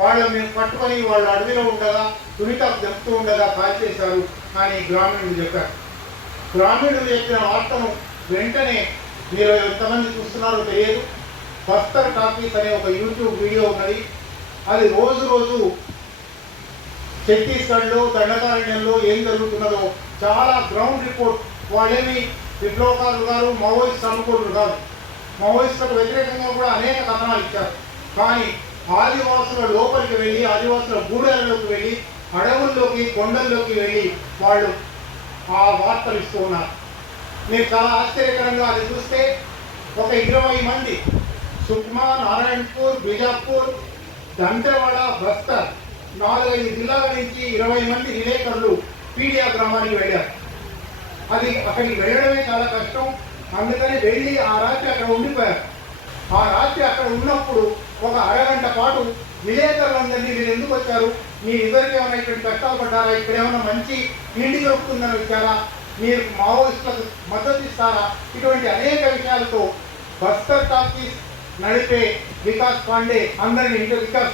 వాళ్ళు మేము పట్టుకొని వాళ్ళు అడవిలో ఉండగా తునిటాకు చెప్తూ ఉండగా కాల్చేశారు అని గ్రామీణులు చెప్పారు. గ్రామీణులు చెప్పిన వార్తను వెంటనే మీరు ఎంతమంది చూస్తున్నారో తెలియదు. బస్తర్ టాకీస్ అనే ఒక యూట్యూబ్ వీడియో ఉన్నది. అది రోజు రోజు ఛత్తీస్గఢ్లో దండకారణ్యంలో ఏం జరుగుతున్నదో చాలా గ్రౌండ్ రిపోర్ట్. వాళ్ళేమి విప్లవకారులు గారు, మావోయిస్ట్ అనుకూలులు కాదు. మావోయిస్టులకు వ్యతిరేకంగా కూడా అనేక కథనాలు ఇచ్చారు. కానీ ఆదివాసుల లోపలికి వెళ్ళి, ఆదివాసుల గూడెలలోకి వెళ్ళి, అడవుల్లోకి, కొండల్లోకి వెళ్ళి వాళ్ళు ఆ వార్తలు ఇస్తూ ఉన్నారు. మీరు చాలా ఆశ్చర్యకరంగా అది చూస్తే ఒక 20 మంది సుక్మా, నారాయణపూర్, బిజాపూర్, దంతెవాడ, బస్తర్ 4-5 జిల్లాల నుంచి 20 మంది విలేకరులు పీడియా గ్రామానికి వెళ్ళారు. అది అక్కడికి వెళ్ళడమే చాలా కష్టం. అందుకని వెళ్ళి ఆ రాత్రి అక్కడ ఉండిపోయారు. ఆ రాత్రి అక్కడ ఉన్నప్పుడు ఒక అరగంట పాటు విలేకరులందరినీ మీరు ఎందుకు వచ్చారు, మీ ఇద్దరికి ఏమైనా ఇక్కడ కష్టాలు పడ్డారా, ఇక్కడ ఏమైనా మంచి ఇంటి దొరుకుతుందని వచ్చారా, మీరు మావోయిస్టులకు మద్దతు ఇస్తారా, ఇటువంటి అనేక విషయాలతో బస్తర్ టాకీస్ నడిపే వికాస్ పాండే అందరినీ వికాస్